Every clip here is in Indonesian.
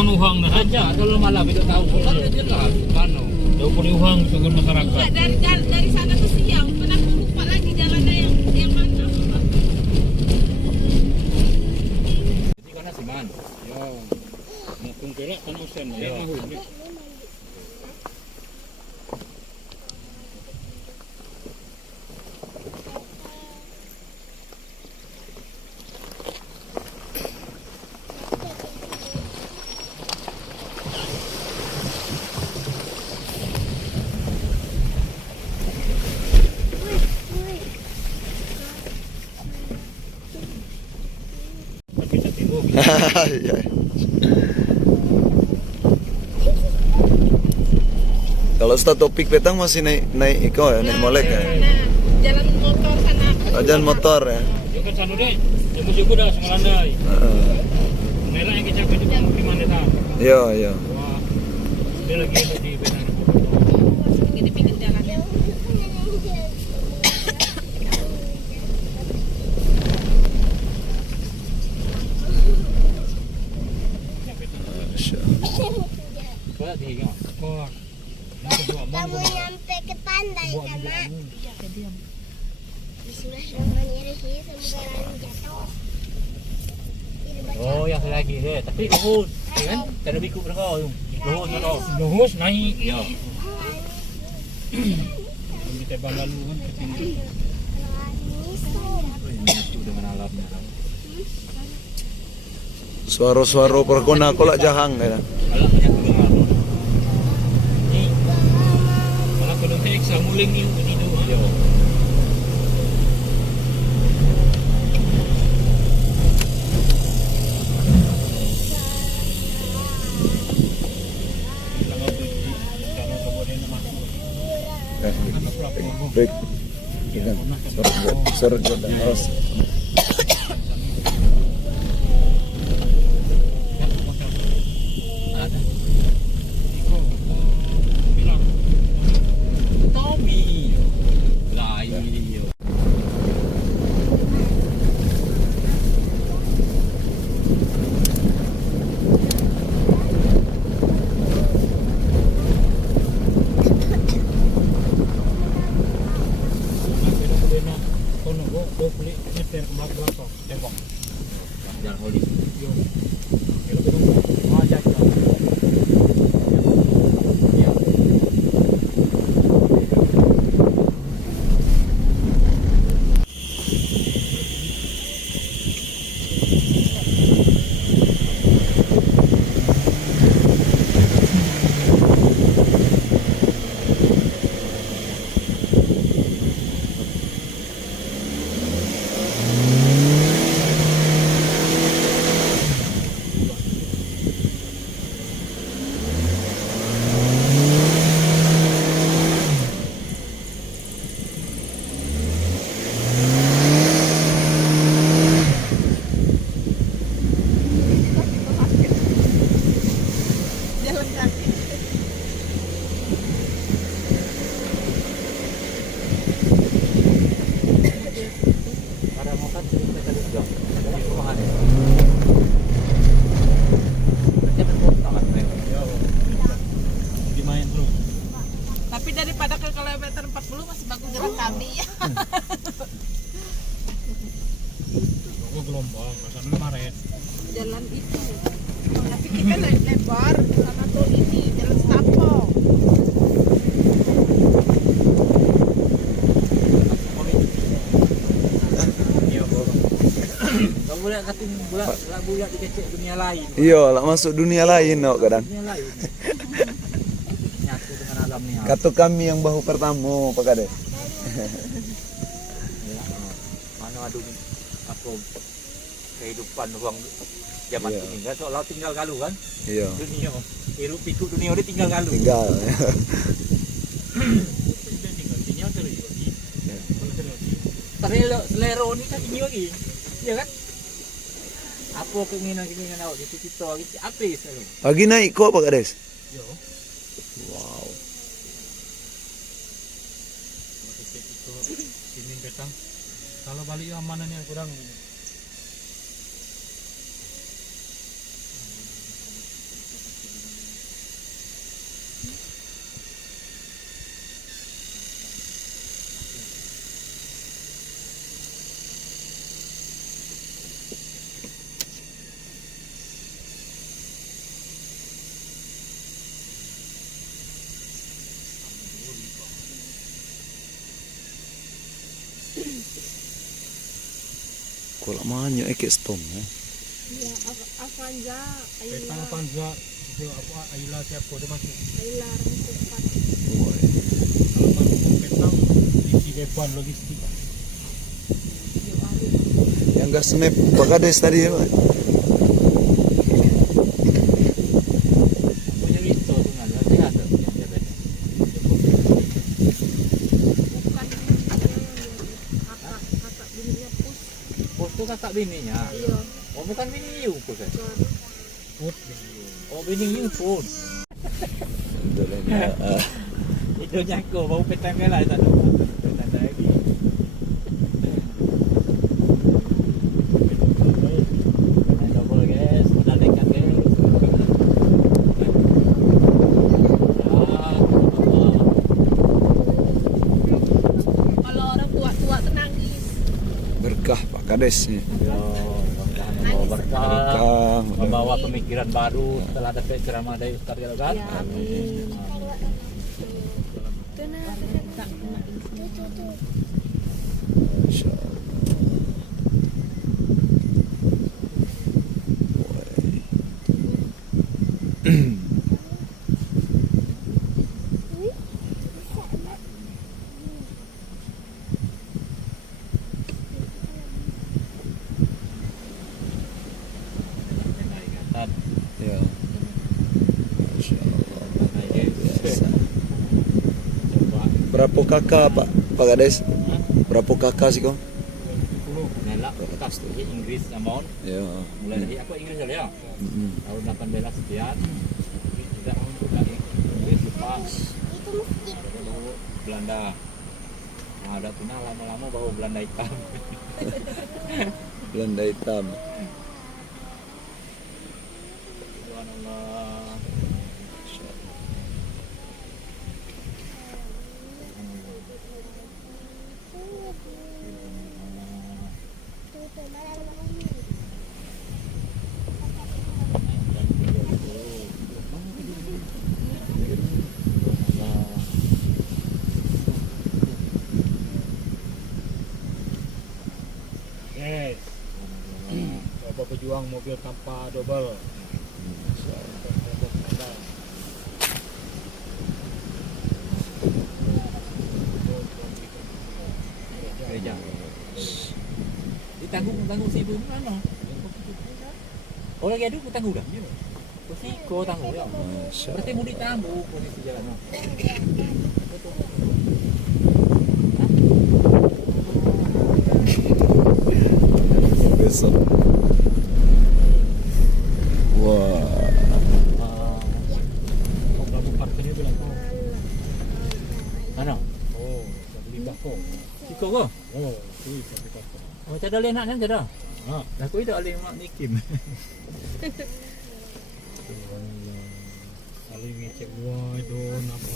mohon uhang dah saja. Kalau malam itu tahu kan jelas. Kano. Jauh pun uhang untuk masyarakat. Enggak, dari sana tuh siang. Kenapa lupa lagi jalannya yang mana? Jadi karena siman. Ya. Mau kungkira kan usen ya. Iya. Kalau start topik petang masih naik iko ya, naik molek ya. Jalan motor sana. Jalan motor ya. Yo kan sanu deh. Jemput juga dah Semelandai. Nela yang kita pergi di mana dah? Iya, iya. Wah. Dia lagi di benar. Di pinggir jalan. Kau tengok. Kau. Kamu nyampe ke pantai sama. Bismillahirrahmanirrahim. Semoga jatuh. Oh, yang lagi deh. Tapi luhus, kan? Kada bikuk berkau. Luhus atau luhus naik. Ya. Kita balalu kan ke sini. Itu dengan alamnya. Suara-suara perkona kolak jahang ya. Alam banyak kedengar. Ni. Kalau kau dah eksa muling ni untuk tidur. Ya. Baik. Ikan. Serga dan ros. Tommy. Lain dia. Jalan holis. Yo. Kalau kita mau ajak. Ya. Jalan kaki. Ada motor kita tadi jauh. Ada perumahan. Kerja berpotong mereka. Yo. Dimain terus. Tapi daripada ke kilometer 40 masih bagus jalan kami ya. Gua gelombang, masa kemarin. Jalan itu. Tapi kita lebar sama tol ini, jalan setapak. Iya, bro. Kau boleh kating bulat dikecek dunia lain. Iya, lah masuk dunia lain no kadang. Dunia lain. Nyatu dengan alamnya. Kata kami yang bahu pertama Pak Kades. Mana aduh aku kehidupan ruang zaman Iya. ini kan seolah tinggal galu kan Iya. dunia hirup pikuk dunia udah tinggal galu Tinggal. dunia terus selera ini kan ini lagi ya kan apa keinginan awak gitu kita gitu apa selalu Pagi naik kok Pak Kades. yo Wow. itu sini petang kalau balik amanannya kurang Kalau manyo kayak stone ya. Ya, Avanza, Petang Ayla, Panza itu apa Ayla siapa dia masuk. Ayla, Rangkupat. Woi. Kalau masuk petang isi beban logistik. Yang gas snap Bagades tadi ya, Pak. Punya Vito tuh nggak ada yang dia beda. Bukan kakak bininya Pus. Pus tuh kakak bininya. Iya, Oh bukan bini Yu Pus ya? bukan. Put. Oh bini Yu Pus. Alhamdulillah. Itu nyako bau petang lah itu. Petang lagi. Double guys, modal dekat guys. Kalau orang tua-tua tuh nangis. Berkah Pak Kades nih. Bawa berkah, Berkah. membawa pemikiran baru setelah ada ceramah dari Ustaz Gal kan. Ya, amin. Masya Allah. Ya. Masya Allah. Biasa. Berapa kakak Pak Kades? Berapa kakak sih kau? Nela bekas tuh Inggris amount Ya. mulai dari aku Inggris dulu ya tahun 18 sekian tidak Inggris Jepang lalu Belanda nah, ada Cina lama-lama bawa Belanda hitam Belanda hitam. Subhanallah. Yes. Bapak pejuang mobil tanpa double. Gereja ditanggung si ibu mana oh lagi ada tanggung dah Siko tanggung ya Masya berarti mau ditanggung posisi jalan besok. Wah. Kau kamu parkirnya bilang kau. mana Oh, saya beli bakong. Siko kok Oh, itu saya beli bakong. oh cara lihat nak cara Ah, aku itu alih mak nikim saling ngecek gua itu apa?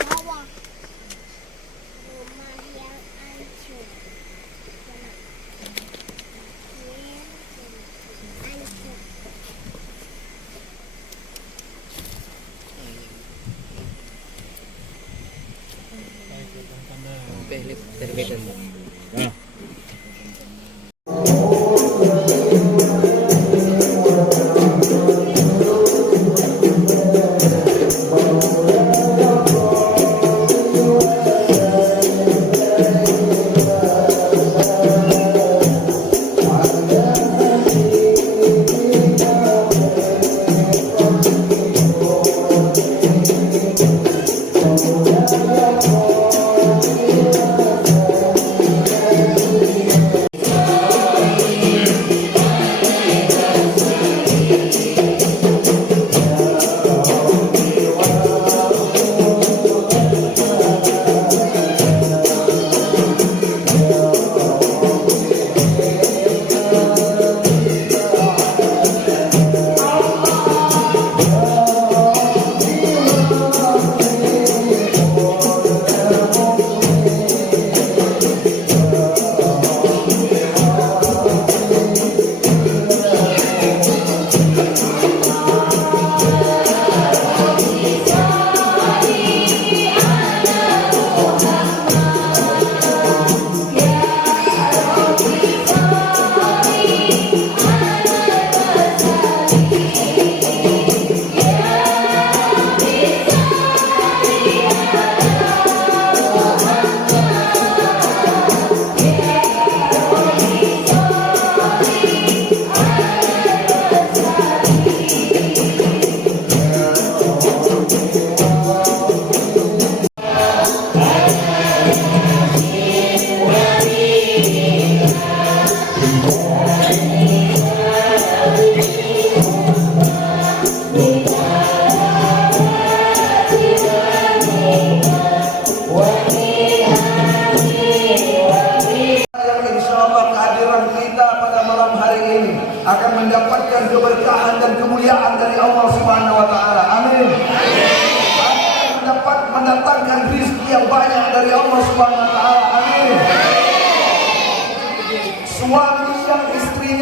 Bawah. Rumah yang hancur. Hancur. nah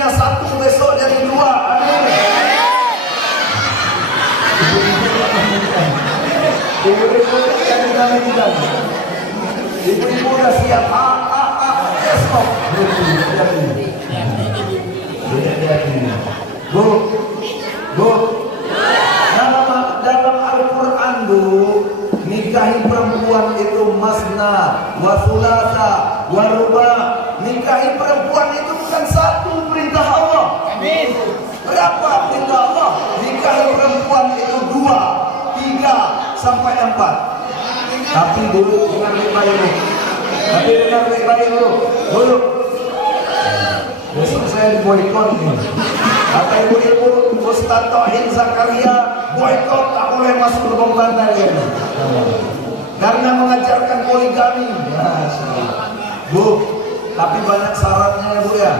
tadinya 1 besok jadi 2. Amin. Ibu-ibu yang dinamakan. Ibu-ibu udah siap. Besok. Bu. Dalam Al-Quran, Bu, nikahi perempuan itu masna, wa thulatha, wa ruba. Nikahi perempuan itu bukan 1 perintah Allah. Amin. Berapa perintah Allah? Nikahi perempuan itu 2, 3 sampai 4. Tapi dulu dengar baik-baik dulu. Besok saya diboikot nih. Kata ibu-ibu, Ustaz Tauhid Zakaria boikot, tak boleh masuk lubang bandar ya. Karena mengajarkan poligami. Bu, tapi banyak syaratnya ya Bu ya.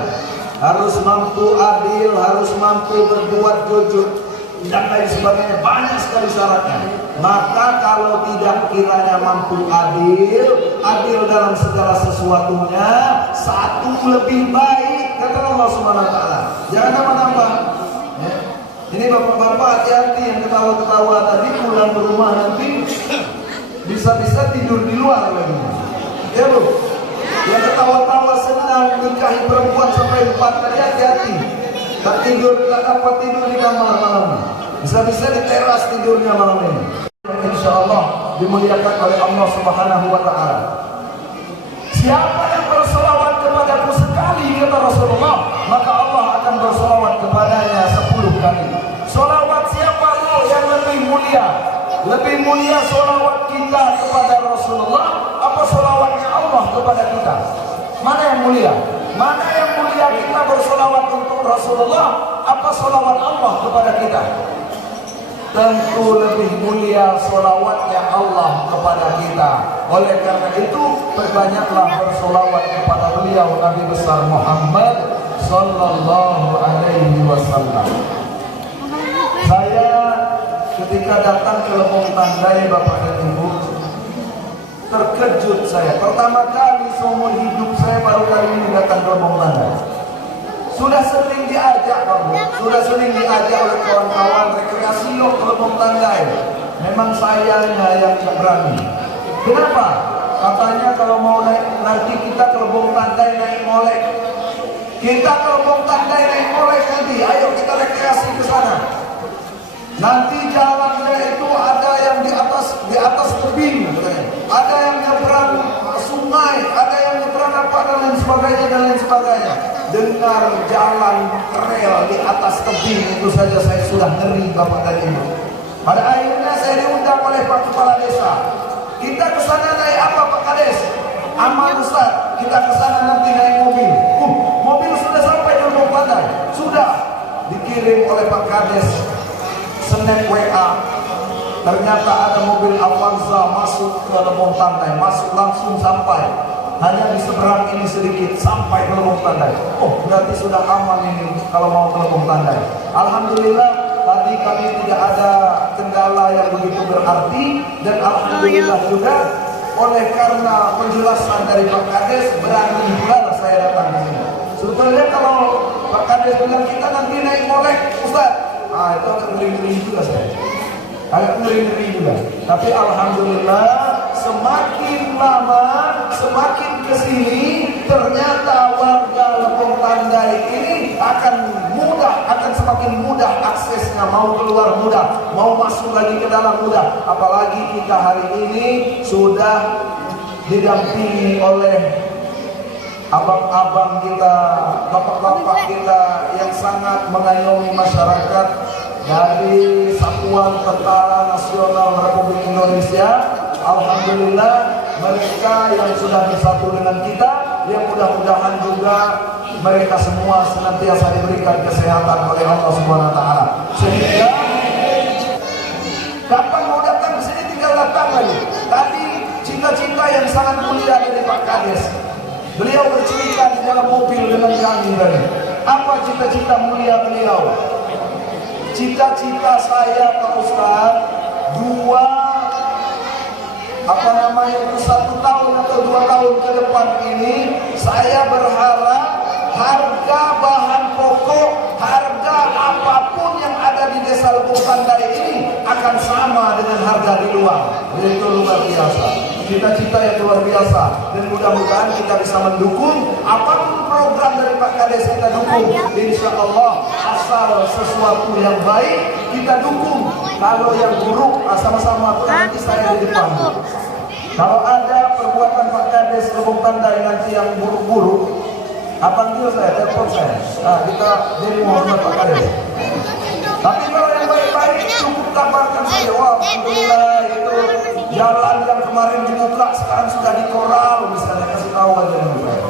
Harus mampu adil, harus mampu berbuat jujur dan lain sebagainya. Banyak sekali syaratnya. Maka kalau tidak kiranya mampu adil dalam segala sesuatunya, 1 lebih baik, kata Allah Subhanahu wa taala. Jangan nambah-nambah. Ya. Ini bapak-bapak hati-hati yang ketawa-ketawa tadi pulang ke rumah nanti bisa-bisa tidur di luar lagi. Ya Bu. Yang ketawa-tawa senang nikahi perempuan sampai 4 tadi hati-hati. Tak dapat tidur di kamar malam. Bisa-bisa di teras tidurnya malam ini. Insya Allah dimuliakan oleh Allah Subhanahu wa taala. Siapa yang bersolawat kepadaku sekali, kata Rasulullah, maka Allah akan bersolawat kepadanya 10 kali. Solawat siapa yang lebih mulia? Lebih mulia solawat kita kepada Rasulullah apa solawatnya Allah kepada kita? Mana yang mulia? Mana yang mulia kita bersolawat untuk Rasulullah apa solawat Allah kepada kita? Tentu lebih mulia solawatnya Allah kepada kita. Oleh karena itu perbanyaklah bersolawat kepada beliau Nabi besar Muhammad Sallallahu Alaihi Wasallam. Saya ketika datang ke Lembong Tandai, Bapak dan Ibu, terkejut saya. Pertama kali seumur hidup saya baru kali ini datang ke Lembong Tandai. Sudah sering diajak, Pak Bu, sudah sering diajak oleh kawan-kawan rekreasi yuk ke Lembong Tandai. Memang sayanya yang tidak berani. Kenapa? Katanya kalau mau naik, nanti kita ke Lembong Tandai naik molek. Kita ke Lembong Tandai naik molek nanti. Ayo kita rekreasi ke sana. Nanti jalannya itu ada yang di atas tebing, ada yang nyebrang sungai, ada yang nyebrang apa dan lain sebagainya. Dengar jalan rel di atas tebing itu saja saya sudah ngeri, Bapak dan Ibu. Pada akhirnya saya diundang oleh Pak Kepala Desa. Kita ke sana naik apa Pak Kades? Aman Ustaz, kita ke sana nanti naik mobil. Mobil sudah sampai di Lembong Tandai. Sudah dikirim oleh Pak Kades Snap WA. Ternyata ada mobil Avanza masuk ke Lembong Tandai, masuk langsung sampai. Hanya di seberang ini sedikit sampai ke Lembong Tandai. Oh, berarti sudah aman ini kalau mau ke Lembong Tandai. Alhamdulillah tadi kami tidak ada kendala yang begitu berarti dan alhamdulillah juga oleh karena penjelasan dari Pak Kades berani pula saya datang ke sini. Sebetulnya kalau Pak Kades bilang kita nanti naik molek, Ustaz, itu agak ngeri-ngeri juga saya. Agak ngeri-ngeri juga. Tapi alhamdulillah semakin lama, semakin kesini ternyata warga Lembong Tandai ini akan semakin mudah aksesnya, mau keluar mudah, mau masuk lagi ke dalam mudah. Apalagi kita hari ini sudah didampingi oleh abang-abang kita, bapak-bapak kita yang sangat mengayomi masyarakat dari Satuan Tentara Nasional Republik Indonesia. Alhamdulillah mereka yang sudah bersatu dengan kita, yang mudah-mudahan juga mereka semua senantiasa diberikan kesehatan oleh Allah Subhanahu wa taala. Sehingga kapan mau datang ke sini tinggal datang lagi. Tadi cita-cita yang sangat mulia dari Pak Kades. Beliau bercerita di dalam mobil dengan kami tadi. Apa cita-cita mulia beliau? Cita-cita saya Pak Ustaz, 1 tahun atau 2 tahun ke depan ini, saya berharap harga bahan pokok, harga apapun yang ada di desa Lubuk Tandai ini akan sama dengan harga di luar. Itu luar biasa. Cita-cita yang luar biasa, dan mudah-mudahan kita bisa mendukung apapun program dari Pak Kades, kita dukung. Insya Allah asal sesuatu yang baik kita dukung. Kalau yang buruk sama-sama nanti saya di depan. Kalau ada perbuatan Pak Kades Lubuk Tandai nanti yang buruk-buruk, panggil saya, telepon saya. Nah, kita jadi mohon Pak Kades. Tapi kalau yang baik-baik cukup kabarkan saja. Wah, alhamdulillah itu jalan yang kemarin dibuka sekarang sudah dikoral, misalnya kasih tahu aja dengan saya.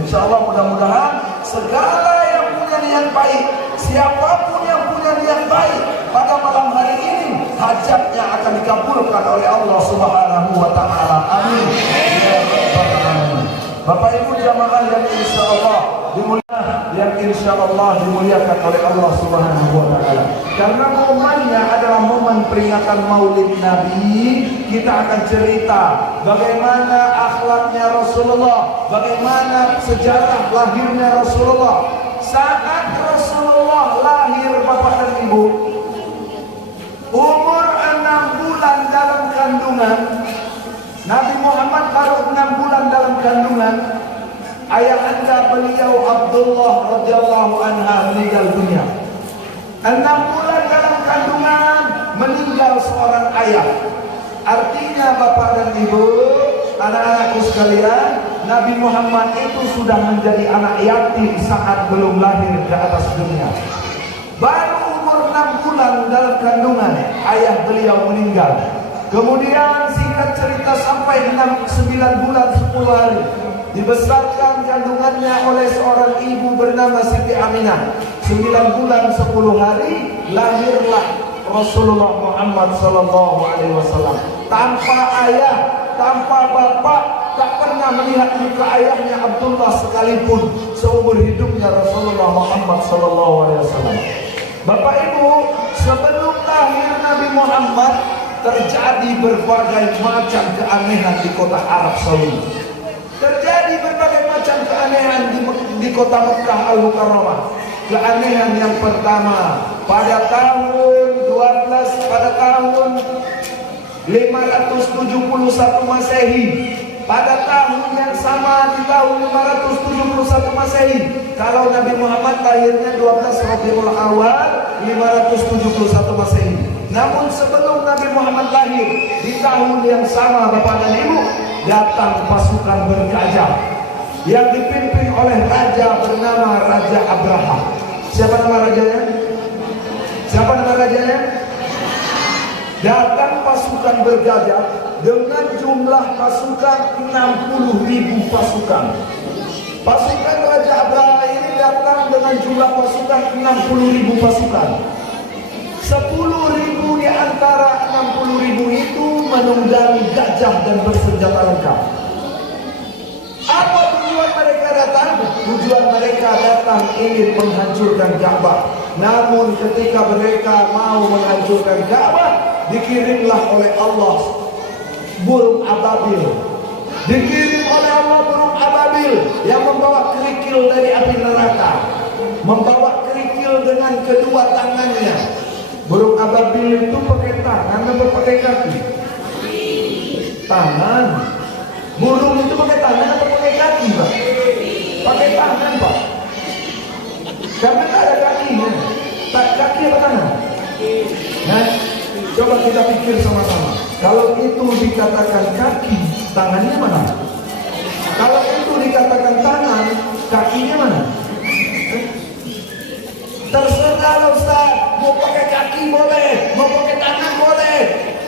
Insya Allah mudah-mudahan segala yang punya niat baik, siapapun yang punya niat baik pada malam hari ini, hajatnya akan dikabulkan oleh Allah Subhanahu wa Ta'ala. Amin. Ya Rabbal Alamin. Bapak Ibu jamaah yang insya Allah dimuliakan oleh Allah Subhanahu wa Ta'ala. Karena momennya adalah momen peringatan Maulid Nabi, kita akan cerita bagaimana akhlaknya Rasulullah, bagaimana sejarah lahirnya Rasulullah. Saat Rasulullah lahir Bapak dan Ibu, umur 6 bulan dalam kandungan, Nabi Muhammad baru 6 bulan dalam kandungan. Ayah anda beliau Abdullah radhiyallahu anha meninggal dunia. 6 bulan dalam kandungan meninggal seorang ayah. Artinya Bapak dan Ibu, anak-anakku sekalian, Nabi Muhammad itu sudah menjadi anak yatim saat belum lahir ke atas dunia. Baru umur 6 bulan dalam kandungan ayah beliau meninggal. Kemudian singkat cerita sampai 9 bulan 10 hari dibesarkan kandungannya oleh seorang ibu bernama Siti Aminah. 9 bulan 10 hari lahirlah Rasulullah Muhammad SAW. Tanpa ayah, tanpa bapak, tak pernah melihat muka ayahnya Abdullah sekalipun seumur hidupnya Rasulullah Muhammad SAW. Bapak Ibu, sebelum lahir Nabi Muhammad terjadi berbagai macam keanehan di kota Arab Saudi. Terjadi berbagai macam keanehan di kota Mekah Al-Mukarramah. Keanehan yang pertama, pada tahun 571 Masehi, pada tahun yang sama di tahun 571 Masehi, kalau Nabi Muhammad lahirnya 12 Rabiul Awal 571 Masehi. Namun sebelum Nabi Muhammad lahir, di tahun yang sama Bapak dan Ibu, datang pasukan bergajah yang dipimpin oleh raja bernama Raja Abraham. Siapa nama rajanya? Siapa nama rajanya? Datang pasukan bergajah dengan jumlah pasukan 60.000 pasukan. Pasukan Raja Abraham ini datang dengan jumlah pasukan 60.000 pasukan. 10.000 di antara 60.000 itu menunggangi gajah dan bersenjata lengkap. Apa tujuan mereka datang? Tujuan mereka datang ingin menghancurkan Ka'bah. Namun ketika mereka mau menghancurkan Ka'bah, dikirimlah oleh Allah burung ababil. Dikirim oleh Allah burung ababil yang membawa kerikil dari api neraka, membawa kerikil dengan kedua tangannya. Burung ababil itu pakai tangan atau pakai kaki? Tangan. Burung itu pakai tangan atau pakai kaki, Pak? Pakai tangan, Pak. Karena tak ada kakinya. Tak kaki apa tangan? Nah, coba kita pikir sama-sama. Kalau itu dikatakan kaki, tangannya mana? Kalau itu dikatakan tangan, kakinya mana? Terserah Ustaz, mau pakai kaki boleh, mau pakai tangan boleh.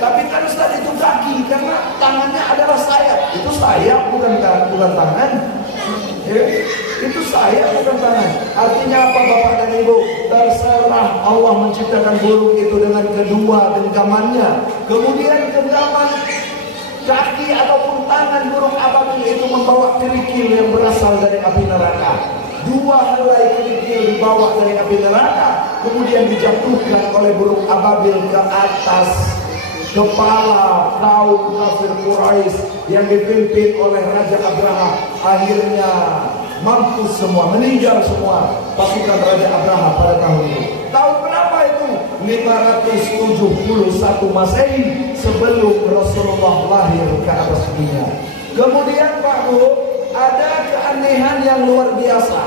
Tapi kan Ustaz itu kaki, karena tangannya adalah sayap. Itu sayap bukan tangan. Itu sayap bukan tangan. Artinya apa Bapak dan Ibu? Terserah Allah menciptakan burung itu dengan kedua genggamannya. Kemudian genggaman kaki ataupun tangan burung ababil itu membawa kerikil yang berasal dari api neraka. 2 helai kerikil dibawa dari api neraka, kemudian dijatuhkan oleh burung ababil ke atas kepala kaum kafir Quraisy yang dipimpin oleh Raja Abraham. Akhirnya mampus semua, meninggal semua pasukan Raja Abraha pada tahun itu. Tahun berapa itu? 571 Masehi sebelum Rasulullah lahir ke atas dunia. Kemudian Pak Bu, ada keanehan yang luar biasa.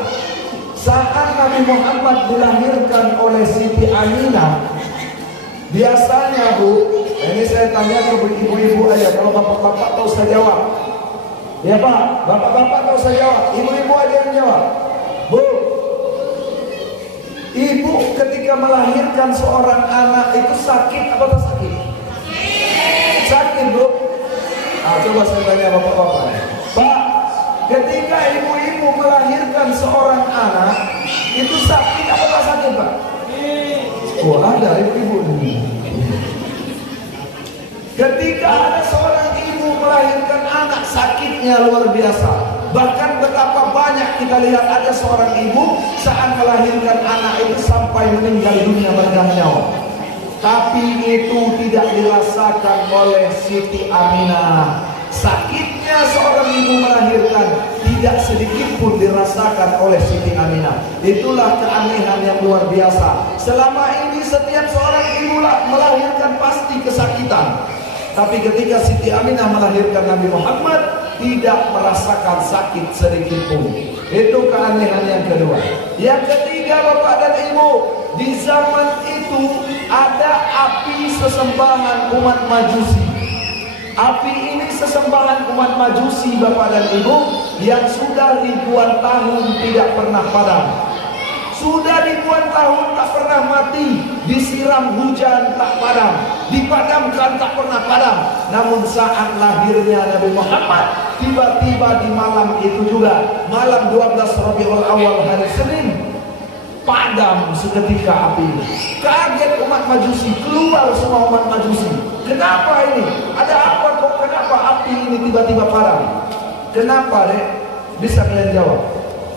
Saat Nabi Muhammad dilahirkan oleh Siti Aminah, biasanya Bu, ini saya tanya ke ibu-ibu aja, kalau bapak-bapak tahu saya jawab. Ya Pak, bapak-bapak tahu saya jawab, ibu-ibu aja yang jawab. Bu, ibu ketika melahirkan seorang anak itu sakit apa tak sakit? Sakit Bu. Coba saya tanya bapak-bapak. Pak, ketika ibu-ibu melahirkan seorang anak itu sakit apa tak sakit Pak? Oh ada ibu-ibu ini. Ketika ada seorang ibu melahirkan anak, sakitnya luar biasa. Bahkan betapa banyak kita lihat ada seorang ibu saat melahirkan anak itu sampai meninggal dunia meregang nyawa. Tapi itu tidak dirasakan oleh Siti Aminah. Sakitnya seorang ibu melahirkan tidak sedikit pun dirasakan oleh Siti Aminah. Itulah keanehan yang luar biasa. Selama ini setiap seorang ibu melahirkan pasti kesakitan. Tapi ketika Siti Aminah melahirkan Nabi Muhammad, tidak merasakan sakit sedikit pun. Itu keanehan yang kedua. Yang ketiga Bapak dan Ibu, di zaman itu ada api sesembahan umat Majusi. Api ini sesembahan umat Majusi Bapak dan Ibu, yang sudah ribuan tahun tidak pernah padam. Sudah ribuan tahun tak pernah mati, disiram hujan tak padam, dipadamkan tak pernah padam. Namun saat lahirnya Nabi Muhammad, tiba-tiba di malam itu juga, malam 12 Rabiul Awal hari Senin, padam seketika api. Kaget umat Majusi, keluar semua umat Majusi. Kenapa ini? Ada apa kok? Kenapa api ini tiba-tiba padam? Kenapa Dek? Bisa kalian jawab?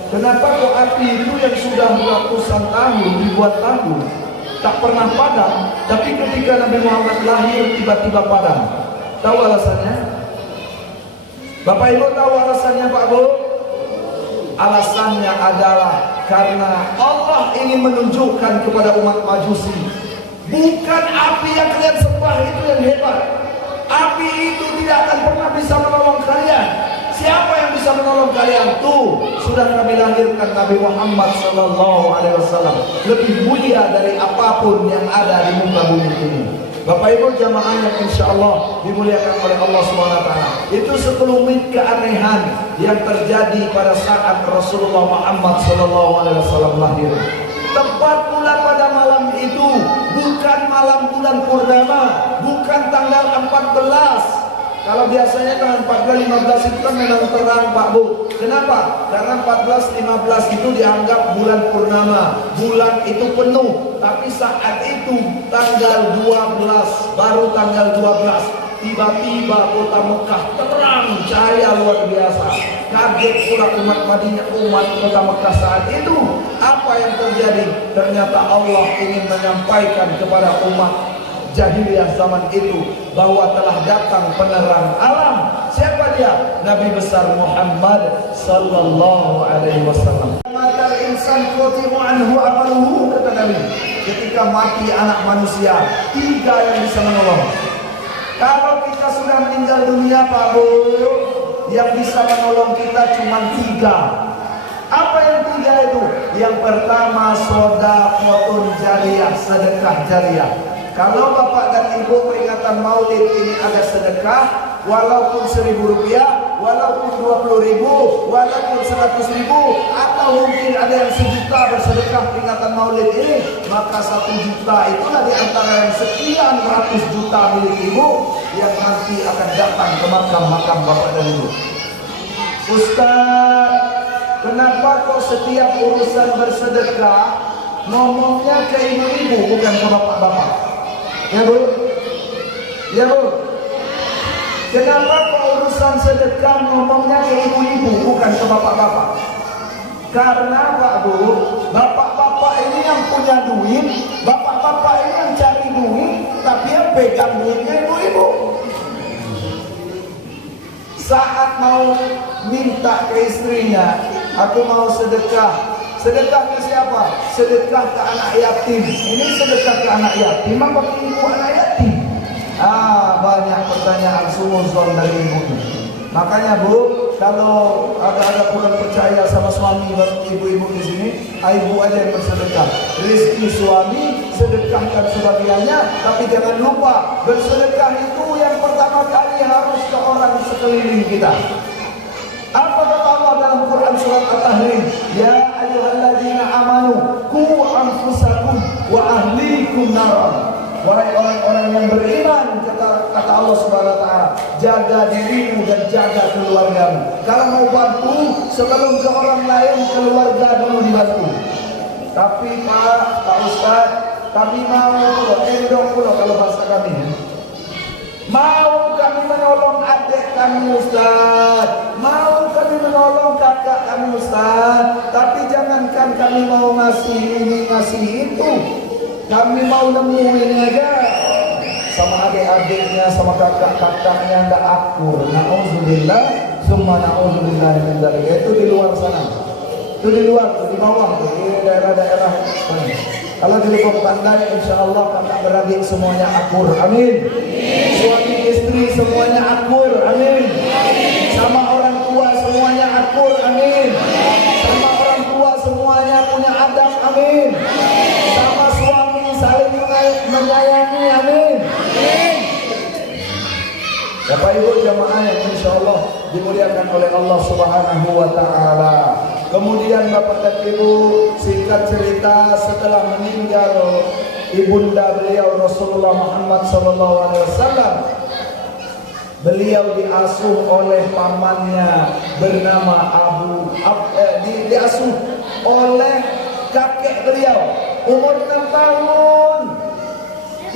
Kenapa kok api itu yang sudah ratusan tahun, ribuan tahun tak pernah padam, tapi ketika Nabi Muhammad lahir tiba-tiba padam? Tahu alasannya? Bapak Ibu tahu alasannya Pak Bu? Alasannya adalah karena Allah ingin menunjukkan kepada umat Majusi, bukan api yang kalian sembah itu yang hebat. Api itu tidak akan pernah bisa menolong kalian. Siapa yang bisa menolong kalian? Tuh, sudah kami lahirkan Nabi Muhammad sallallahu alaihi wasallam, lebih mulia dari apapun yang ada di muka bumi ini. Bapak Ibu jamaah yang insya Allah dimuliakan oleh Allah SWT. Itu sekelumit keanehan yang terjadi pada saat Rasulullah Muhammad sallallahu alaihi wasallam lahir. Tepat pula pada malam itu, bukan malam bulan purnama, bukan tanggal 14. Kalau biasanya tanggal 14, 15 itu kan memang terang Pak Bu. Kenapa? Karena 14, 15 itu dianggap bulan purnama, bulan itu penuh. Tapi saat itu tanggal 12, baru tanggal 12, tiba-tiba kota Mekah terang cahaya luar biasa. Kaget pula umat Madinah, umat kota Mekah saat itu. Apa yang terjadi? Ternyata Allah ingin menyampaikan kepada umat jahiliyah zaman itu bahwa telah datang penerang alam. Siapa dia? Nabi besar Muhammad sallallahu alaihi wasallam. Matal insan qati'u anhu amaluhu, kata Nabi. Ketika mati anak manusia, 3 yang bisa menolong. Kalau kita sudah meninggal dunia Pak Bu, yang bisa menolong kita cuma 3. Apa yang 3 itu? Yang pertama, sedekah jariyah, sedekah jariyah. Kalau Bapak dan Ibu peringatan Maulid ini ada sedekah, walaupun 1.000 rupiah, walaupun 20.000, walaupun 100.000, atau mungkin ada yang 1 juta bersedekah peringatan Maulid ini, maka 1 juta itulah di antara yang sekian ratus juta milik Ibu yang nanti akan datang ke makam-makam Bapak dan Ibu. Ustaz, kenapa kok setiap urusan bersedekah ngomongnya ke ibu-ibu bukan ke bapak-bapak? Ya Bu? Ya Bu? Kenapa kok urusan sedekah ngomongnya ke ibu-ibu bukan ke bapak-bapak? Karena Pak Bu, bapak-bapak ini yang punya duit, bapak-bapak ini yang cari duit, tapi yang pegang duitnya ibu-ibu. Saat mau minta ke istrinya, Aku mau sedekah. Sedekah ke siapa? Sedekah ke anak yatim. Ini sedekah ke anak yatim apa ke ibu anak yatim? Banyak pertanyaan suzon dari ibu. Makanya Bu, kalau ada kurang percaya sama suami ibu-ibu di sini, ibu aja yang bersedekah. Rezeki suami sedekahkan sebagiannya, tapi jangan lupa bersedekah itu yang pertama kali harus ke orang sekeliling kita. Apa kata Allah dalam Quran surat At-Tahrim? Ya ayyuhalladzina amanu qu anfusakum wa ahlikum naran. Wahai orang-orang yang beriman, kata Allah Subhanahu wa taala, jaga dirimu dan jaga keluargamu. Kalau mau bantu sebelum ke orang lain, keluarga dulu dibantu. Tapi Pak Ustaz, kami mau pulau kalau bahasa kami ya. Mau kami menolong adik kami Ustaz, mau kami menolong kakak kami Ustaz, tapi jangankan kami mau ngasih ini ngasih itu, kami mau nemuin aja sama adik-adiknya, sama kakak-kakaknya nggak akur. Na'udzubillah, summa na'udzubillah min dzalik. Itu di luar sana, itu di luar, di bawah, di daerah-daerah. Kalau di Lubuk Pandai, insya Allah kakak beradik semuanya akur, amin. Suami istri semuanya akur, amin. Sama orang tua semuanya akur, amin. Sama orang tua semuanya punya adab, amin. Sama suami saling menyayangi, amin. Bapak Ibu jamaah yang insya Allah dimuliakan oleh Allah Subhanahu wa taala. Kemudian Bapak dan Ibu, singkat cerita, setelah meninggal ibunda beliau Rasulullah Muhammad SAW, beliau diasuh oleh pamannya bernama diasuh oleh kakek beliau umur 6 tahun.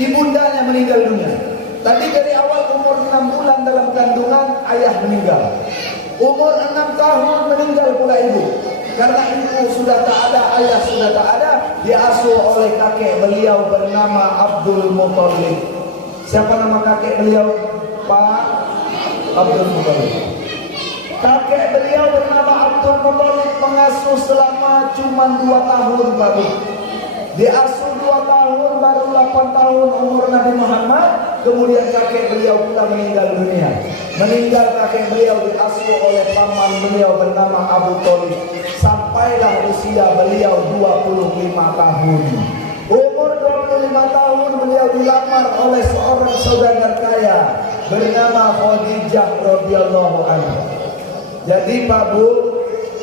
Ibundanya meninggal dunia. Tadi dari awal umur 6 bulan dalam kandungan, ayah meninggal. Umur 6 tahun meninggal pula ibu. Karena ibu sudah tak ada, ayah sudah tak ada, diasuh oleh kakek beliau bernama Abdul Muthalib. Siapa nama kakek beliau? Pak Abdul Muthalib. Kakek beliau bernama Abdul Muthalib mengasuh selama cuma 2 tahun baru. Diasuh 2 tahun, baru 8 tahun umur Nabi Muhammad. Kemudian kakek beliau pula meninggal dunia. Meninggal kakek beliau diasuh oleh paman beliau bernama Abu Thalib. Sampailah usia beliau 25 tahun. Umur 25 tahun beliau dilamar oleh seorang saudagar kaya bernama Khadijah radhiyallahu anha. Jadi Pak Bu,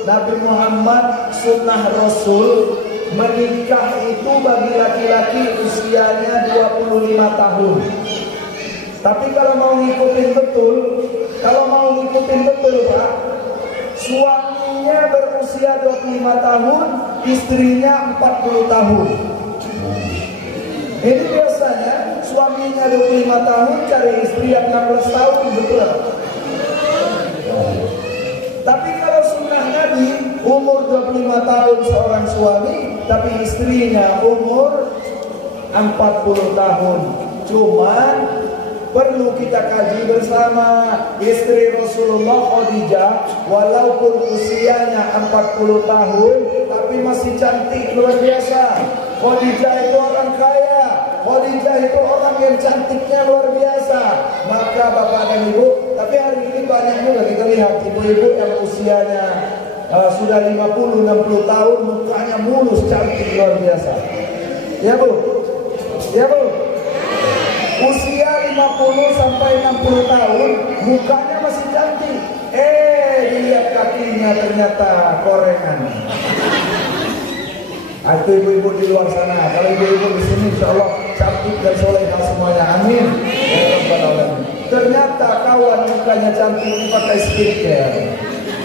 Nabi Muhammad sunnah Rasul menikah itu bagi laki-laki usianya 25 tahun. Tapi kalau mau ngikutin betul Pak, suaminya berusia 25 tahun, istrinya 40 tahun. Ini biasanya suaminya 25 tahun cari istri yang 16 tahun, betul. Tapi kalau sunnah Nabi umur 25 tahun seorang suami, tapi istrinya umur 40 tahun. Cuman perlu kita kaji bersama, istri Rasulullah Khadijah walaupun usianya 40 tahun tapi masih cantik luar biasa. Khadijah itu orang kaya, Khadijah itu orang yang cantiknya luar biasa. Maka Bapak dan Ibu, tapi hari ini banyak juga kita lihat ibu-ibu yang usianya sudah 50-60 tahun, mukanya mulus cantik luar biasa. Ya Bu? Ya Bu? Usia 50 sampai 60 tahun, mukanya masih cantik. Lihat kakinya ternyata korengan. Itu ibu-ibu di luar sana. Kalau ibu-ibu di sini insya Allah cantik dan solehah semuanya. Amin. Ya Rabbal Alamin. Ternyata kawan mukanya cantik pakai skincare,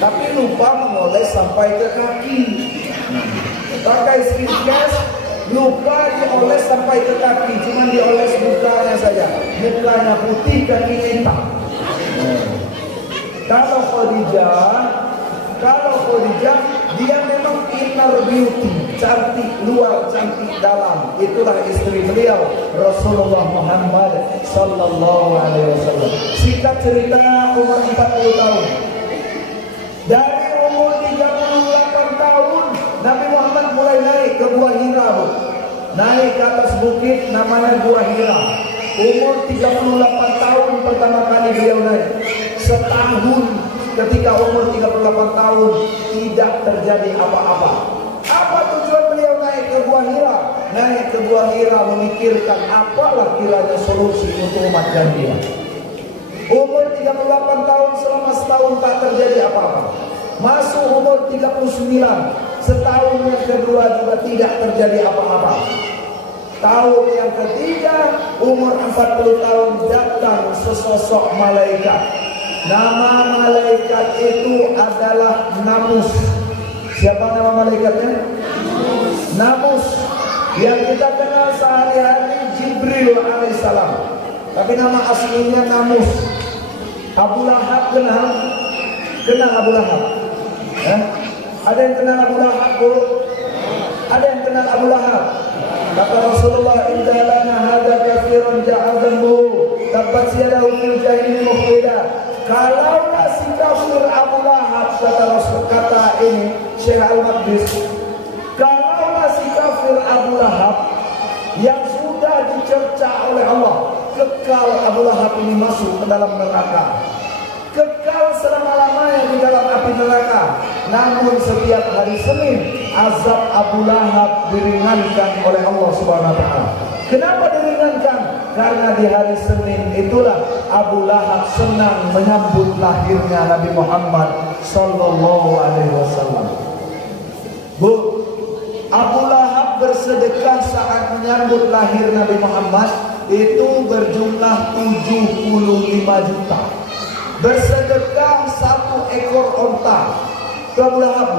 tapi lupa mengoles sampai ke kaki. Pakai skincare, lupa dioles sampai ke kaki, cuma dioles mukanya saja. Mukanya putih, kaki hitam. Kalau Khadijah, dia memang inner beauty, cantik luar, cantik dalam. Itulah istri beliau, Rasulullah Muhammad Sallallahu Alaihi Wasallam. Singkat cerita, umur 40 tahun. Dari umur 38 Nabi Muhammad mulai naik ke Gua Hira, Bu. Naik ke atas bukit namanya Gua Hira. Umur 38 tahun pertama kali beliau naik. Setahun ketika umur 38 tahun tidak terjadi apa-apa. Apa tujuan beliau naik ke Gua Hira? Naik ke Gua Hira memikirkan apalah kiranya solusi untuk umat jahiliyah. Umur 38 tahun selama setahun tak terjadi apa-apa. Masuk umur 39, setahun yang kedua juga tidak terjadi apa-apa. Tahun yang ketiga, umur 40 tahun datang sesosok malaikat. Nama malaikat itu adalah Namus. Siapa nama malaikatnya? Namus. Yang kita kenal sehari-hari Jibril alaihissalam. Tapi nama aslinya Namus. Abu Lahab kenal? Kenal Abu Lahab? Ada yang kenal Abu Lahab, Bu? Ada yang kenal Abu Lahab? Kata Rasulullah, "Inna lana hadza kafiran ja'adhu tabat yadahu fil jahili mukhida." Kalaulah si kafir Abu Lahab, kata ini Syekh Al-Maqdis, kalaulah si kafir Abu Lahab yang sudah dicerca oleh Allah, kekal Abu Lahab ini masuk ke dalam neraka, kekal selama-lamanya di dalam api neraka. Namun setiap hari Senin azab Abu Lahab diringankan oleh Allah Subhanahu wa taala. Kenapa diringankan? Karena di hari Senin itulah Abu Lahab senang menyambut lahirnya Nabi Muhammad sallallahu alaihi wasallam. Bu, Abu Lahab bersedekah saat menyambut lahir Nabi Muhammad itu berjumlah 75 juta. Bersedekah 1 ekor onta. Itu Abu Lahab.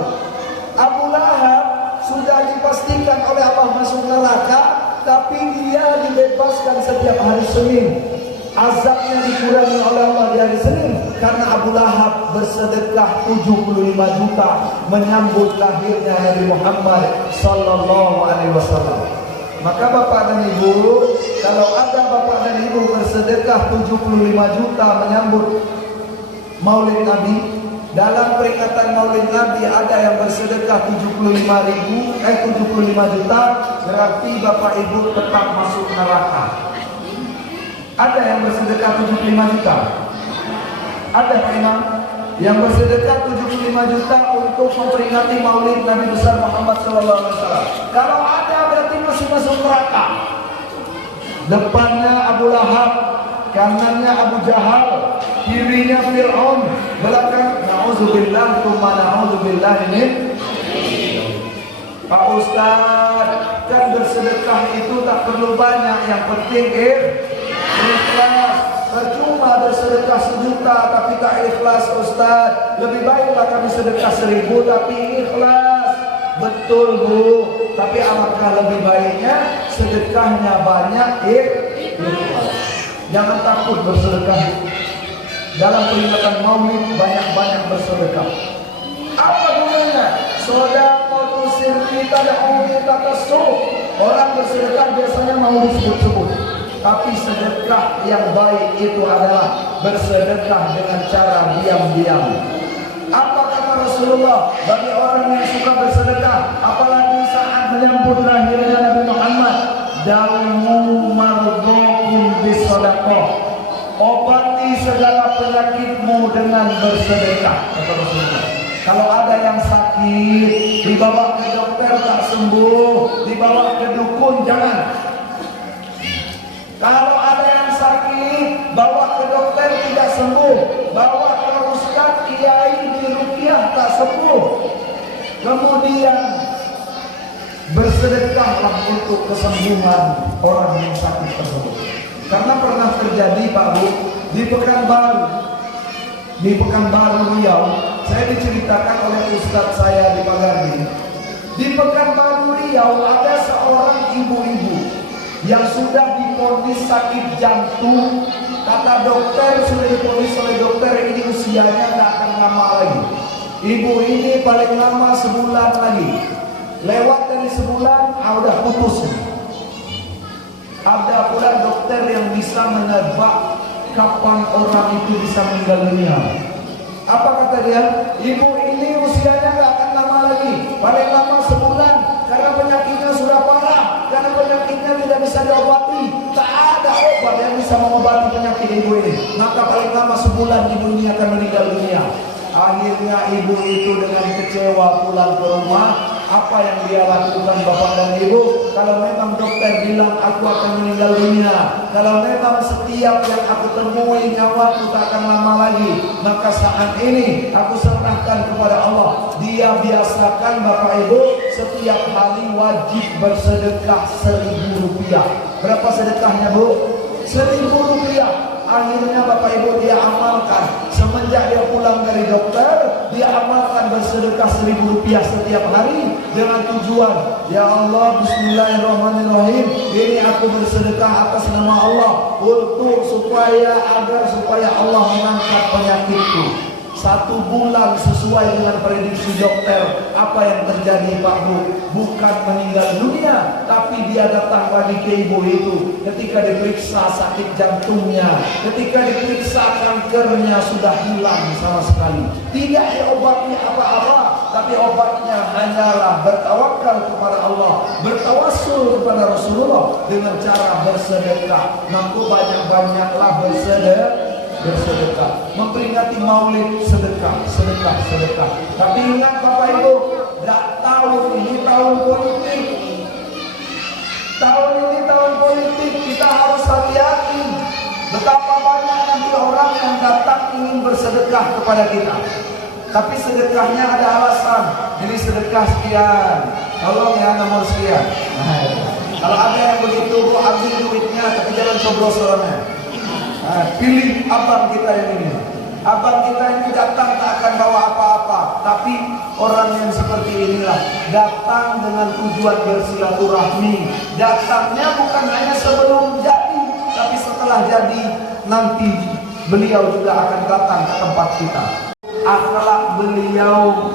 Abu Lahab sudah dipastikan oleh Allah masuk neraka, tapi dia dibebaskan setiap hari Senin. Azabnya dikurangi oleh Allah di hari Senin karena Abu Lahab bersedekah 75 juta menyambut lahirnya Nabi Muhammad sallallahu alaihi wasallam. Maka Bapak dan Ibu, kalau ada Bapak dan Ibu bersedekah 75 juta menyambut Maulid Nabi, dalam peringatan Maulid Nabi ada yang bersedekah 75 juta, berarti Bapak Ibu tetap masuk neraka. Ada yang bersedekah 75 juta? Ada Pak Imam? Yang bersedekah 75 juta untuk memperingati Maulid Nabi besar Muhammad SAW. Kalau ada berarti masih masuk neraka. Depannya Abu Lahab, kanannya Abu Jahal, kirinya Fir'aun, belakang na'udzubillah tsumma na'udzubillah min. Pak Ustaz, kan bersedekah itu tak perlu banyak, yang penting ikhlas. Percuma bersedekah 1 juta tapi tak ikhlas Ustaz. Lebih baiklah kami sedekah 1000 tapi ikhlas. Betul Bu, tapi alangkah lebih baiknya sedekahnya banyak ikhlas. Jangan takut bersedekah. Dalam peringatan Maulid banyak-banyak bersedekah. Apa gunanya? Shadaqatu sirri tad'u taqassu. Orang bersedekah biasanya mau disebut-sebut. Tapi sedekah yang baik itu adalah bersedekah dengan cara diam-diam. Apa kata Rasulullah bagi orang yang suka bersedekah, apalagi saat menyambut lahirnya Nabi Muhammad? Dawu mardhakum bisadaqah. Obati segala penyakitmu dengan bersedekah, kata Rasulullah. Kalau ada yang sakit, dibawa ke dokter tak sembuh, dibawa ke dukun, jangan. Kalau ada yang sakit, bawa ke dokter tidak sembuh, bawa ke ustaz kiai di ruqyah tak sembuh. Kemudian bersedekahlah untuk kesembuhan orang yang sakit tersebut. Karena pernah terjadi Pak Bu, di Pekanbaru Riau, saya diceritakan oleh ustaz saya di Pagardi. Di Pekanbaru Riau ada seorang ibu-ibu yang sudah divonis sakit jantung. Kata dokter, sudah divonis oleh dokter ini usianya tidak akan lama lagi. Ibu ini paling lama sebulan lagi. Lewat dari sebulan, udah putus. Ada pula dokter yang bisa menebak kapan orang itu bisa meninggal dunia. Apa kata dia? Ibu ini usianya tidak akan lama lagi lagi, paling lama sebulan, karena penyakitnya sudah parah, karena penyakitnya tidak bisa diobati, tak ada obat yang bisa mengobati penyakit ibu ini, maka paling lama sebulan ibu ini akan meninggal dunia. Akhirnya ibu itu dengan kecewa pulang ke rumah. Apa yang dia lakukan bapak dan ibu? Kalau memang dokter bilang aku akan meninggal dunia, kalau memang setiap yang aku temui nyawaku tak akan lama lagi, maka saat ini aku serahkan kepada Allah. Dia biasakan bapak ibu setiap hari wajib bersedekah 1.000 rupiah. Berapa sedekahnya bu? 1.000 rupiah. Akhirnya bapak ibu dia amalkan. Semenjak dia pulang dari dokter, dia amalkan bersedekah 1.000 rupiah setiap hari dengan tujuan, ya Allah, bismillahirrahmanirrahim, ini aku bersedekah atas nama Allah untuk supaya Allah mengangkat penyakitku. 1 bulan sesuai dengan prediksi dokter. Apa yang terjadi Pak Bu? Bukan meninggal dunia, tapi dia datang lagi ke ibu itu. Ketika diperiksa sakit jantungnya, ketika diperiksa kankernya sudah hilang sama sekali. Tidak diobati apa-apa, tapi obatnya hanyalah bertawakal kepada Allah, bertawassul kepada Rasulullah dengan cara bersedekah. Maka banyak-banyaklah bersedekah, memperingati maulid, sedekah. Tapi ingat bapak ibu, tahun ini tahun politik, kita harus hati-hati. Betapa banyak nanti orang yang datang ingin bersedekah kepada kita, tapi sedekahnya ada alasan. Jadi sedekah sekian, tolong ya nomor sekian. Kalau ada yang begitu, bu, ambil duitnya, tapi jangan coblos orangnya. Pilih abang kita yang ini. Abang kita ini datang tak akan bawa apa-apa, tapi orang yang seperti inilah datang dengan tujuan bersilaturahmi. Datangnya bukan hanya sebelum jadi, tapi setelah jadi nanti beliau juga akan datang ke tempat kita. Akhlak beliau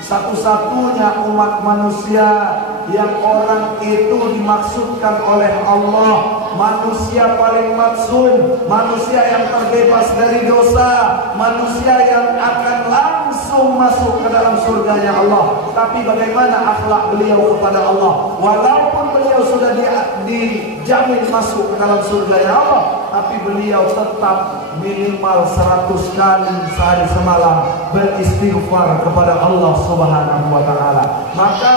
satu-satunya umat manusia yang orang itu dimaksudkan oleh Allah, manusia paling maksum, manusia yang terbebas dari dosa, manusia yang akan langsung masuk ke dalam surganya Allah. Tapi bagaimana akhlak beliau kepada Allah? Walaupun beliau sudah dijamin masuk ke dalam surganya Allah, tapi beliau tetap minimal 100 kali sehari semalam beristighfar kepada Allah Subhanahu wa taala. Maka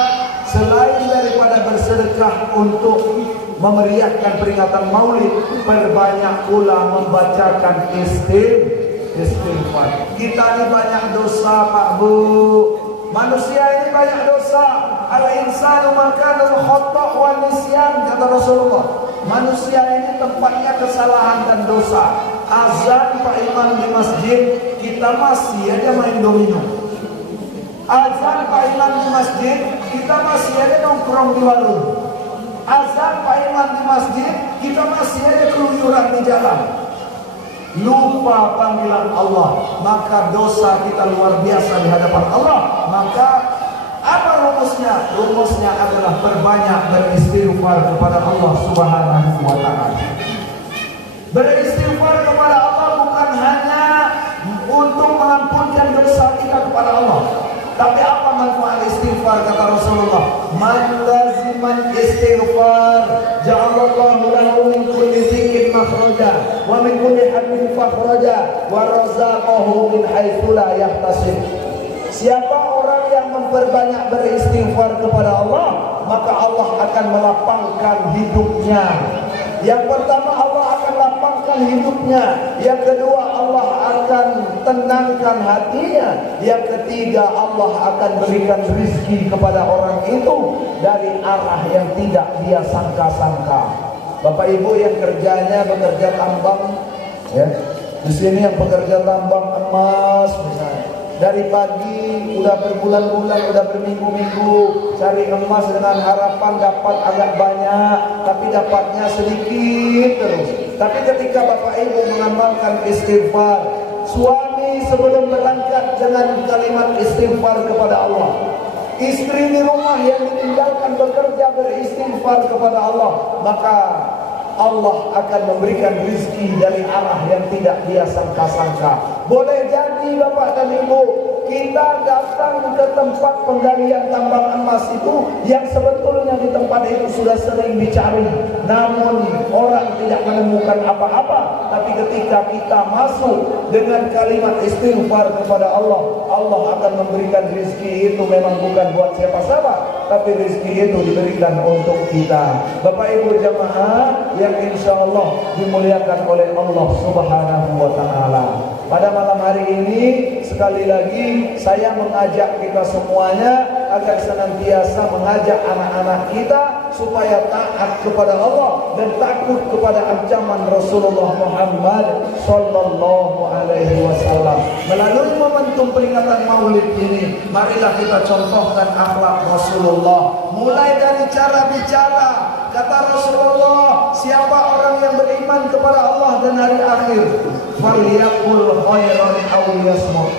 selain daripada bersedekah untuk memeriahkan peringatan Maulid, perbanyak pula membacakan istighfar. Kita ini banyak dosa Pak Bu. Manusia ini banyak dosa. Al-insanu makanul khata' wa nisyan, kata Rasulullah. Manusia ini tempatnya kesalahan dan dosa. Azan Pak Imam di masjid, kita masih aja main domino. Azan Pak Imam di masjid, kita masih aja nongkrong di warung. Azan Pak Imam di masjid, kita masih aja keluyuran di jalan. Lupa panggilan Allah, maka dosa kita luar biasa di hadapan Allah. Maka apa rumusnya? Rumusnya adalah perbanyak beristighfar kepada Allah Subhanahu wa taala. Beristighfar kepada Allah bukan hanya untuk mengampunkan dosa kita kepada Allah, tapi apa manfaat istighfar? Kata Rasulullah, man laziman istighfar ja'alallahu lahu min kulli dhikin makhraja wa min kulli hammin fakhraja wa razaqahu min haitsu la yahtasib. Siapa orang yang memperbanyak beristighfar kepada Allah, maka Allah akan melapangkan hidupnya. Yang pertama, Allah akan lapangkan hidupnya. Yang kedua, Allah akan tenangkan hatinya. Yang ketiga, Allah akan berikan rezeki kepada orang itu dari arah yang tidak dia sangka-sangka. Bapak Ibu yang kerjanya bekerja tambang, ya, di sini yang bekerja tambang emas misalnya, dari pagi udah berbulan-bulan, udah berminggu-minggu cari emas dengan harapan dapat agak banyak, tapi dapatnya sedikit terus. Tapi ketika Bapak Ibu mengamalkan istighfar, suami sebelum berangkat dengan kalimat istighfar kepada Allah, istri di rumah yang ditinggalkan bekerja beristighfar kepada Allah, maka Allah akan memberikan rezeki dari arah yang tidak dia sangka-sangka. Boleh jadi Bapak dan Ibu kita datang ke tempat penggalian tambang emas itu yang sebetulnya di tempat itu sudah sering dicari, namun orang tidak menemukan apa-apa. Tapi ketika kita masuk dengan kalimat istighfar kepada Allah, Allah akan memberikan rezeki itu. Memang bukan buat siapa-siapa, tapi rezeki itu diberikan untuk kita. Bapak Ibu jamaah yang insya Allah dimuliakan oleh Allah Subhanahu wa Ta'ala, pada malam hari ini sekali lagi saya mengajak kita semuanya agar senantiasa mengajak anak-anak kita supaya taat kepada Allah dan takut kepada ancaman Rasulullah Muhammad sallallahu alaihi wasallam. Melalui momentum peringatan Maulid ini, marilah kita contohkan akhlak Rasulullah. Mulai dari cara bicara, kata Rasulullah, siapa orang yang beriman kepada Allah dan hari akhir, falyaqul khairan aw liyasmut.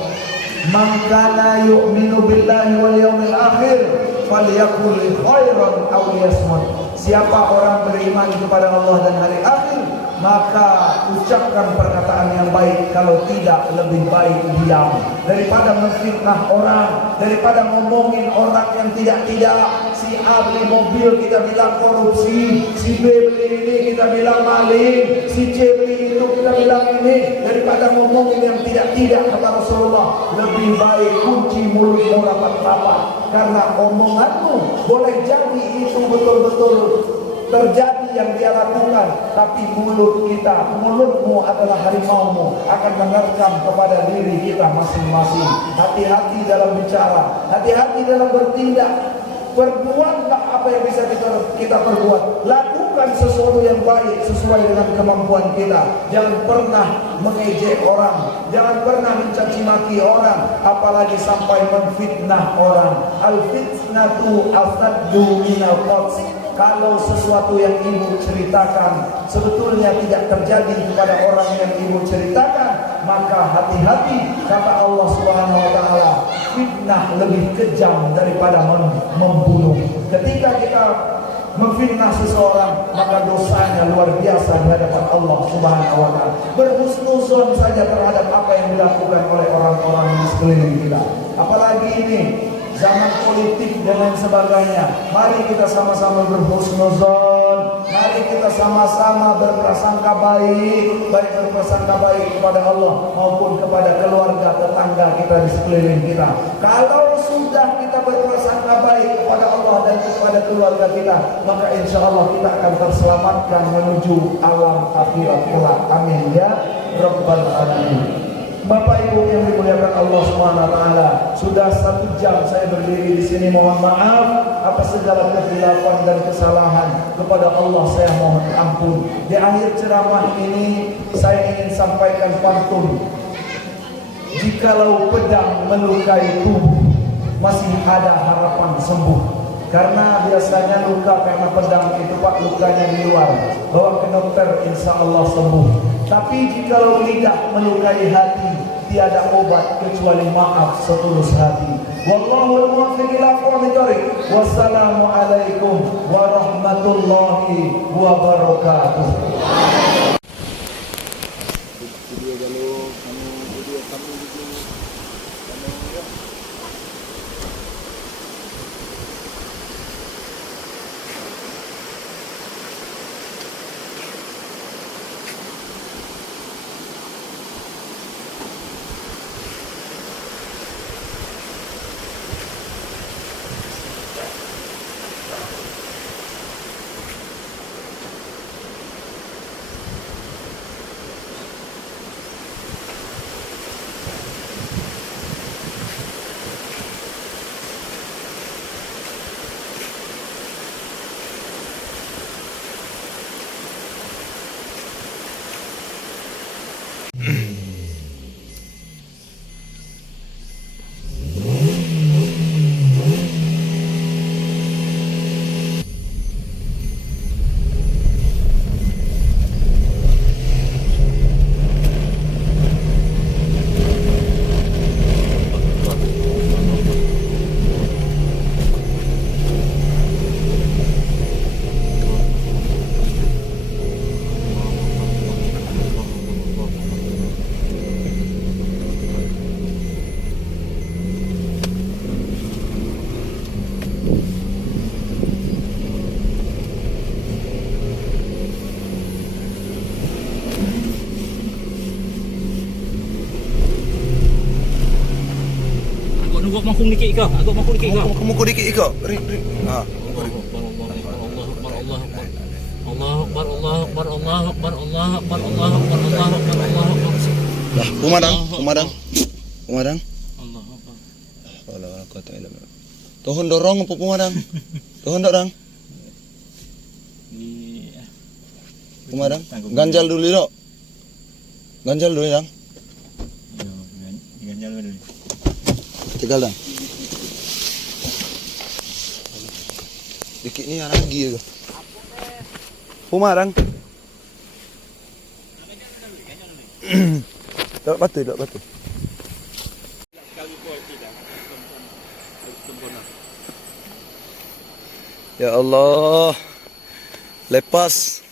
Man kana yu'minu billahi wal yawmil akhir falyaqul khairan aw liyasmut. Siapa orang beriman kepada Allah dan hari akhir, maka ucapkan perkataan yang baik, kalau tidak lebih baik diam. Daripada memfitnah orang, daripada ngomongin orang yang tidak-tidak. Si A beli mobil kita bilang korupsi, si B beli ini kita bilang maling, si C beli itu kita bilang ini. Daripada ngomongin yang tidak-tidak, kata Rasulullah, lebih baik kunci mulutmu rapat-rapat. Karena omonganmu boleh jadi itu betul-betul terjadi yang dia lakukan, tapi mulutmu adalah harimaumu, akan menerkam kepada diri kita masing-masing. Hati-hati dalam bicara, hati-hati dalam bertindak. Perbuatlah apa yang bisa kita perbuat. Lakukan sesuatu yang baik sesuai dengan kemampuan kita. Jangan pernah mengejek orang, jangan pernah mencaci maki orang, apalagi sampai memfitnah orang. Al-fitnatu asaddu minal qatl. Kalau sesuatu yang ibu ceritakan sebetulnya tidak terjadi kepada orang yang ibu ceritakan, maka hati-hati, kata Allah Subhanahu wa Ta'ala, fitnah lebih kejam daripada membunuh. Ketika kita memfitnah seseorang, maka dosanya luar biasa di hadapan Allah Subhanahu wa Ta'ala. Berhusnuzon saja terhadap apa yang dilakukan oleh orang-orang di sekeliling kita. Apalagi ini zaman politik dan lain sebagainya. Mari kita sama-sama berhusnuzon, mari kita sama-sama berprasangka baik, baik berprasangka baik kepada Allah maupun kepada keluarga tetangga kita di sekeliling kita. Kalau sudah kita berprasangka baik kepada Allah dan kepada keluarga kita, maka insya Allah kita akan terselamatkan menuju alam akhirat kelak. Amin ya Rabbal Alamin. Bapak Ibu yang dimuliakan Allah SWT, sudah 1 jam saya berdiri di sini. Mohon maaf atas segala kehilafan dan kesalahan, kepada Allah saya mohon ampun. Di akhir ceramah ini saya ingin sampaikan pantun. Jikalau pedang melukai tubuh, masih ada harapan sembuh. Karena biasanya luka karena pedang itu Pak, lukanya di luar. Bawa ke dokter, insya Allah sembuh. Tapi jikalau lidah melukai hati, tiada obat kecuali maaf setulus hati. Wallahul muwaffiq ila aqwamit thoriq. Wassalamualaikum warahmatullahi wabarakatuh. mangkung dikit kau. Agak mangkung dikit kau. Kamu dikit iko. Rik. Ah. Lah, Pumadang. Wala ko ta ila. Tuhon dorong po Pumadang. Tuhon dorong. Pumadang. Ganjal dulu dok. Ganjal dulu dang. Ganjal dulu. Tegal dang. Dikit ni lagi ke. Pumadang. Dok batu. Ya Allah. Lepas.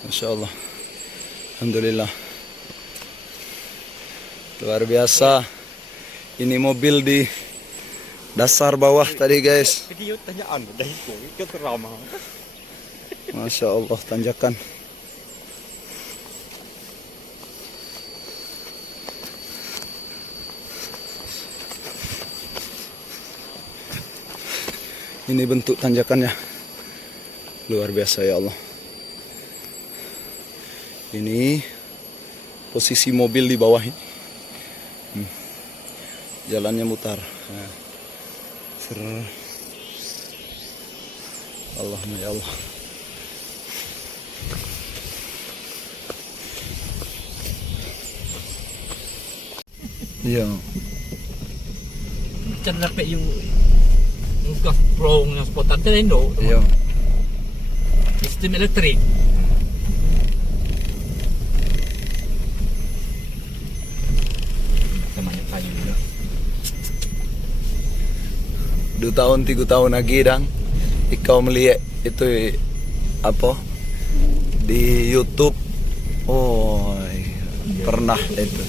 Masya Allah. Alhamdulillah. Luar biasa. Ini mobil di dasar bawah tadi guys. Video tanyaan dari ko, itu keramah. Masya Allah tanjakan. Ini bentuk tanjakannya. Luar biasa ya Allah. Ini posisi mobil di bawah ini. Jalannya mutar. Nah. Allahumma ya Allah. Iya. Macam dapat you gas prong yang spot Nintendo. Iya. Sistem elektrik. Banyak kayu juga. 2 tahun 3 tahun lagi dang Ikau melihat itu apa di YouTube. Oh pernah itu.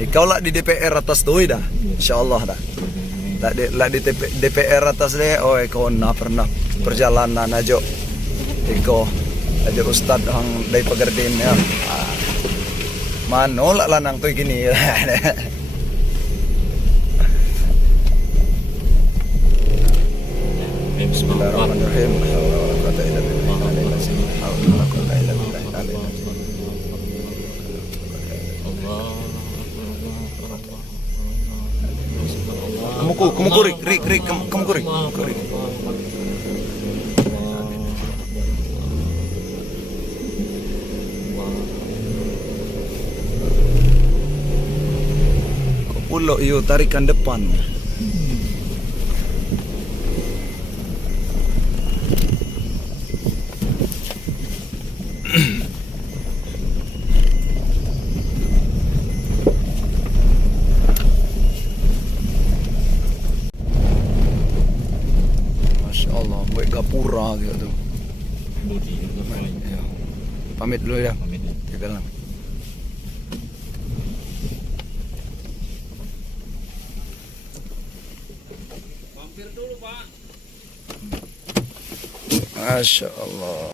Ikau lah di DPR atas tuh dah, insyaallah dah. Lah di DPR atas deh. Oh ikau pernah perjalanan aja. Ikau aja Ustad hang dari Pagerdin ya. Mano lah lanang tuh gini. Bismillahirrahmanirrahim. Kamu kurik. Pulau iyo tarikan depan. Masya Allah, buat gapura gitu. Ya. Pamit dulu ya. Kita lang. Masya Allah.